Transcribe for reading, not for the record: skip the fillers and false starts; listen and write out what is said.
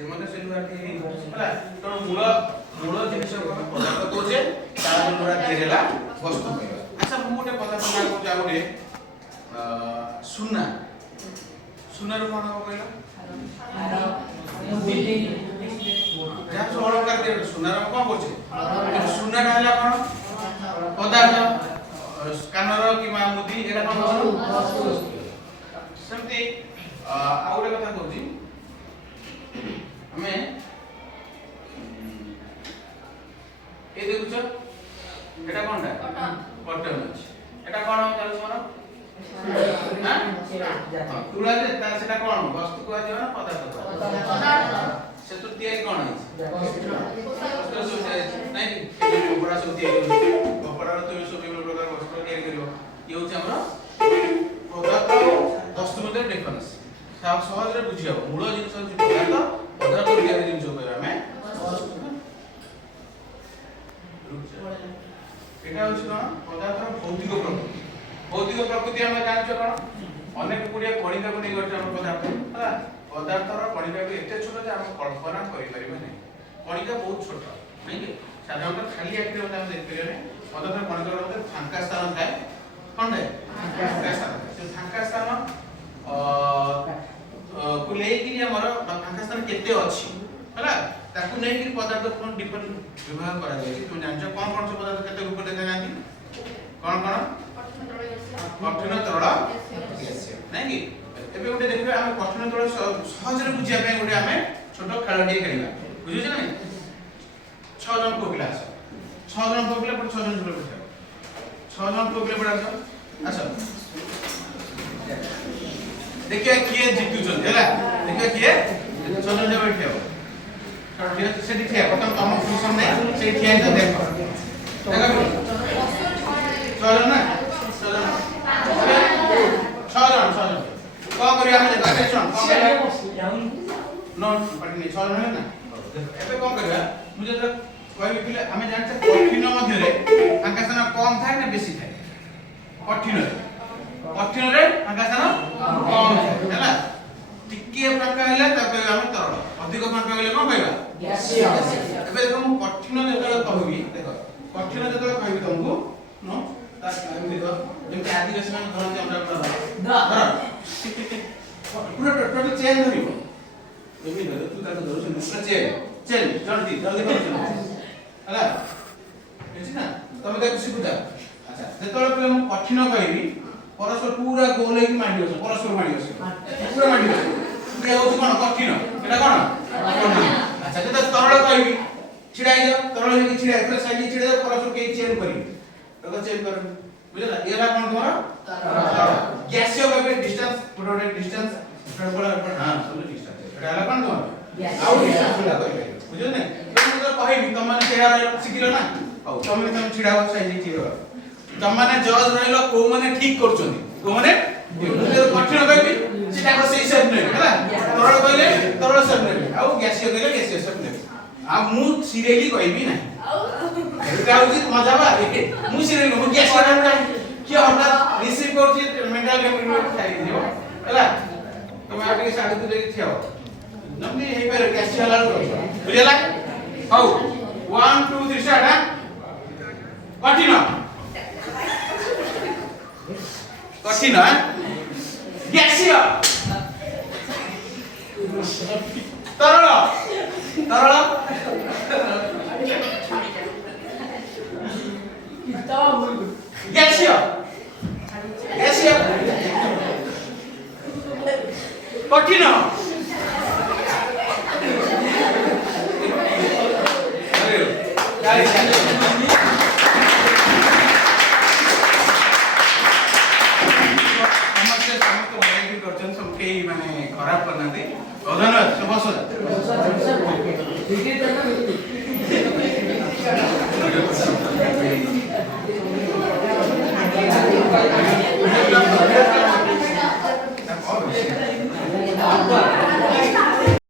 से मते सेलुलार के होला तो मूल जिनिस पदार्थ कोचे तार द्वारा घेरेला वस्तु कहबा। अच्छा हम गोटे पदार्थ ना को जाउले सुना सुनार कोन हो कहला जा सोहर कर दे सुनार कोन बोचे सुना हला कोन पदार्थ कानर कि मा मुदी एटा कोन वस्तु सेमती आउरे कथा कहूची हमें ए देखुछ एटा कोनटा कॉटन अछि एटा कोन चल सोनो हां तुला जे ता सेटा कोन वस्तु को आजो ना पदार्थ से तो तयारी कोन अछि नहीं कपड़ा सब तयारी कपड़ा तो सब विभिन्न प्रकार वस्त्र तयारी करियो ये होछ हमर पदार्थ वस्तु मध्ये डिफरेंस सहज रे बुझियो मूल जिनिस अछि पदार्थ पदार्थ तयारी जिनिस कहबा हमें एटा होछ कोन पदार्थर भौतिक प्रकृति हम जानछो कोन अनेक गुडिया कणिका को नै गठ हम पदार्थ हला पदार्थर कणिका को एते छोट जे हम कल्पना करि परिबे नै कणिका बहुत छोट नै कि साधारणतः खाली आखिरे हम देख परिबे नै पदार्थर कणिका मध्ये फांका स्थान थाए कोन थाए फांका स्थान से फांका स्थान को लेकि हमर फांका स्थान केते अछि हला ताकू नै कि पदार्थ कोन डिपेंड विभाग करा जाय तुम जानछो कोन से पदार्थ केते रूप देखा जांती कोन कठिन तरल गैसीय नै कि एबे उठे देखबे हम कठिन तरल सहज रे बुझिया पे उठे हमें छोटो खेल डी खेलिबा बुझियो नै 6 जन को क्लास 6 जन को पिला पर 6 जन जुड़ बैठा 6 जन को पिला पड़ा आसो देखिए किए जीतु छन हैला देखिए किए 6 जन जे बैठे हो से देखिए प्रथम तम फंक्शन नै से किए तो देखो देखो 6 जन ना 6 जन को करिया हम देखा सुन को करिया नॉन पटनी 6 जन है ना एबे को करिया मुझे तो कहबी कि हमें जानते कठिन मध्य रे आकाशन कम थाए ना बेसी थाए कठिन रे आकाशन कम थाए हैला टिके प्रकार हेले तबे हम तरल अधिक प्रकार हेले कोन कहबा गैसीय एबे देखो हम कठिन जेतले कहबी देखो कठिन जेतले कहबी तुमको नो ता एमि दो जेमति आदिवासी मान धरन हमरा धर पूरा टोटल चेन धरिबो एमि धर तू ता धरु पूरा चेन जल्दी करू हला बुझी ना तमे देखु सिकुता अच्छा जेतले पे हम कठिन कहबी परस्पर पूरा गोल है कि मांडी होछ परस्पर मांडी होछ पूरा मांडी होछ ये होछ कोन कठिन एटा कोन अच्छा जेता तरल कहबी छिड़ाई दो तरल है कि छिड़ाई पूरा साइड छिड़ाई दो परस्पर के चेन करी तो चेन कर बुझला एला कोन तोरा गैसीय कहबी डिस्टेंस पूरा डिस्टेंस बड़ा हां सब डिस्टेंस एटा एला कोन तोरा आउ डिस्टेंस पूरा कहबी बुझो ने तो कहबी तुम माने केहा सिखिलो ना औ तुम छिड़ाओ साइड छिड़ाओ तुम माने जज रहलो को माने ठीक करछोनी को माने कठिन कहबी सेटा को सही सब नै हला तरल कहले तरल सब नै आ गैसीय कहले गैसीय सब नै आ मु सीरियसली कहबी ना एटा होची मजा बा मु सीरियसली मु गैसीय ना कि हटा रिसीव करछि मेंटल कम्युनिटी खाइ दियो हला तुम आके साडे तो लेके थियो नम्नी हे पर गैसीय हला बुझला हौ 1 2 3 स्टार्ट हा कठिन कठिन गैसीय तरल तरल गैसीय गैसीय कठिन